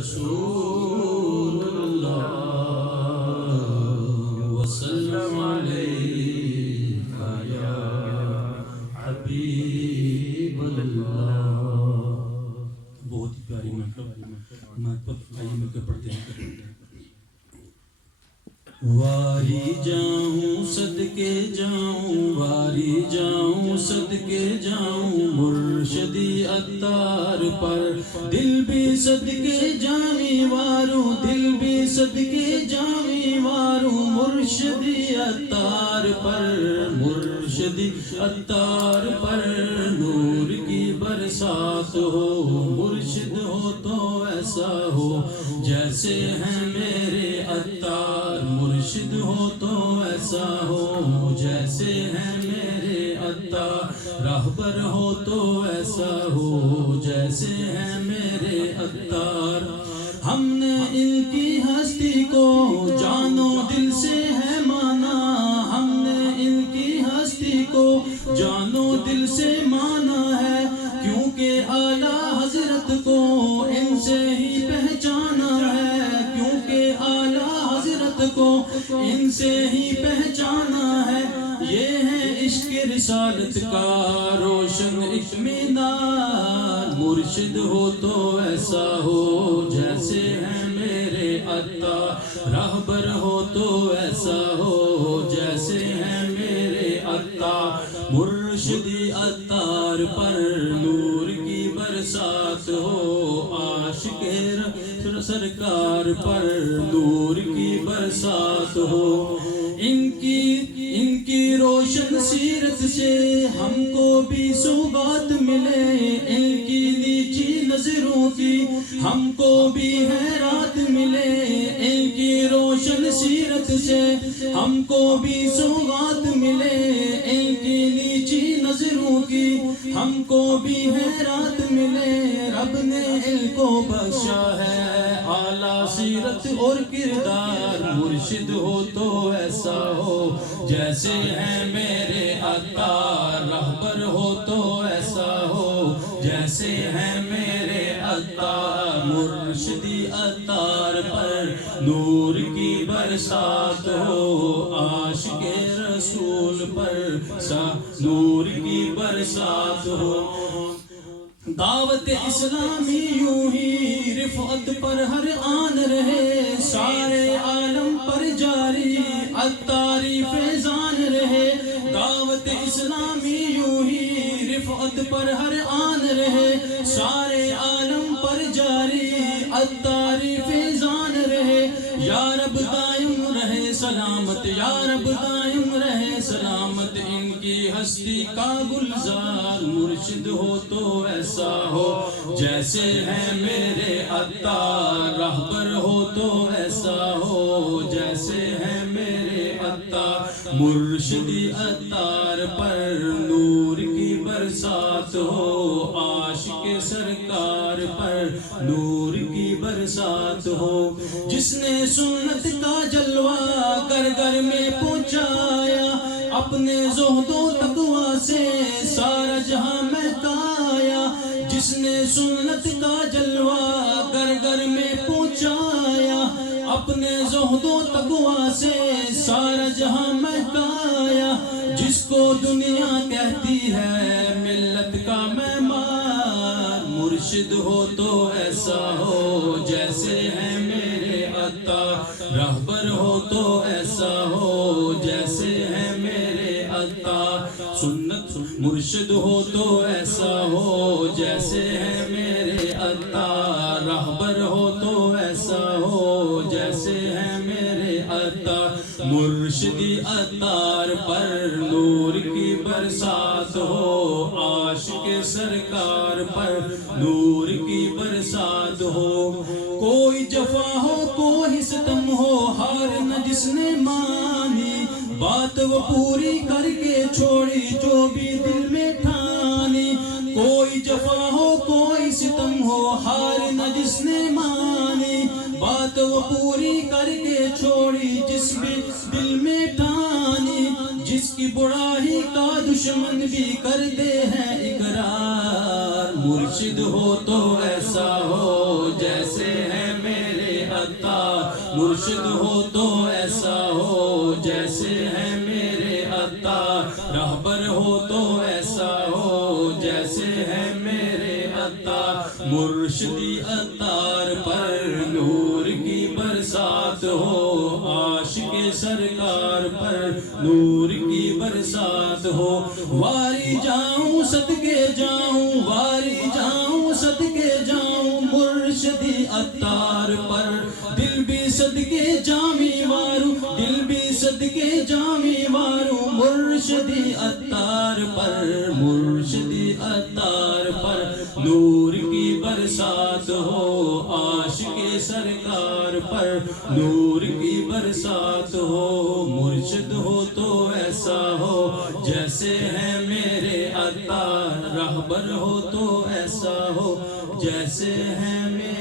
رسول اللہ وسلم علیک یا حبیب اللہ. بہت ہی پیاری محبت آئیے مل کے پڑھتے ہیں. واری جاؤں صدقے جاؤں واری جاؤں صدقے جاؤں مرشدی عطار پر دل بھی صدقے جامی واروں دل بھی صدقے جامی واروں مرشدی عطار پر مرشدی عطار پر نور کی برسات ہو مرشد ہو تو ایسا ہو جیسے ہیں میرے عطار مرشد ہو تو ایسا ہو جیسے ہیں میرے عطار راہبر ہو تو ایسا ہو جیسے ہیں میرے عطار. ہم نے ان کی ہستی کو جانو دل سے ہے مانا ہم نے ان کی ہستی کو جانو دل سے مانا ہے کیونکہ اعلیٰ حضرت کو ان سے ہی پہچانا ہے کیونکہ اعلیٰ حضرت کو ان سے ہی پہچانا ہے. یہ ہے عشق رسالت کا روشن اطمینان مرشد ہو تو ایسا ہو جیسے ہیں میرے عطار راہبر ہو تو ایسا ہو جیسے ہیں میرے عطار مرشدی عطار پر نور کی برسات ہو عاشق سرکار پر نور کی برسات ہو. ان کی روشن سیرت سے ہم کو بھی سوغات ملے ان کی نیچی نظروں کی ہم کو بھی حیرات ملے ان کی روشن سیرت سے ہم کو بھی سوغات ملے ان کی نیچی نظروں کی ہم کو بھی حیرات ملے. رب نے ان کو بخشا ہے اعلیٰ سیرت اور کردار مرشد ہو تو ایسا ہو جیسے ہیں میرے عطار راہبر ہو تو ایسا ہو جیسے ہیں میرے عطار مرشدی عطار پر نور کی برسات ہو عاشق رسول پر نور کی برسات ہو. دعوت اسلامی یوں ہی رفعت پر ہر آن رہے سارے عالم پر جاری عطاری فیضان رہے. دعوت اسلامی یوں ہی رفعت پر ہر آن رہے سارے عالم پر جاری عطاری فیضان رہے. یا رب دائم رہے سلامت یا رب دائم رہے سلامت ان کی ہستی کا گلزار مرشد ہو تو ایسا ہو جیسے ہیں میرے عطار راہبر ہو تو ایسا ہو جیسے ہیں میرے عطار مرشدی عطار پر نور کی برسات ہو عاشق سرکار پر نور کی برسات ہو. جس نے سنت کا جلوہ گھر گھر میں پہنچایا اپنے زہد و تقوی سے سارا جہاں مہکایا جس نے سنت کا جلوہ گھر گھر میں پہنچایا اپنے زہد و تقوی سے سارا جہاں مہکایا جس کو دنیا کہتی ہے ملت کا مہمان مرشد ہو تو ایسا ہو جیسے ہیں میرے عطار راہبر ہو تو ایسا ہو جیسے ہیں میرے عطار سنت مرشد ہو تو ایسا ہو جیسے ہیں میرے عطار راہبر ہو تو ایسا ہو جیسے ہیں میرے عطار مرشدی عطار پر نور کی برسات ہو عاشق سرکار پر نور کی برسات ہو. کوئی جفا ہو کوئی ستم ہو ہار نہ جس نے مانی بات وہ پوری کر کے چھوڑی جو بھی دل میں ٹھانی. کوئی جفا ہو کوئی ستم ہو ہار نہ جس نے مانی بات وہ پوری کر کے چھوڑی جس بھی دل میں ٹھانی. جس کی برائی کا دشمن بھی کرتے ہیں اقرار مرشد ہو تو ایسا ہو جیسے ہے عطار، مرشد ہو تو ایسا ہو جیسے ہے میرے عطار، رہبر ہو تو ایسا ہو جیسے ہے میرے عطار، مرشدی عطار پر نور کی برسات ہو، عاشق سرکار پر نور کی برسات ہو، واری جاؤں صدقے جاؤں، واری جاؤں صدقے جاؤں، مرشدی عطار پر دل بھی صدقے جامی وارو، دل بھی صدقے جامی وارو، مرشدی عطار پر، مرشدی عطار پر نور کی برسات ہو، عاشق سرکار پر نور کی برسات ہو، مرشد ہو تو ایسا ہو جیسے ہے میرے عطار، رہبر ہو تو ایسا ہو جیسے ہے میرے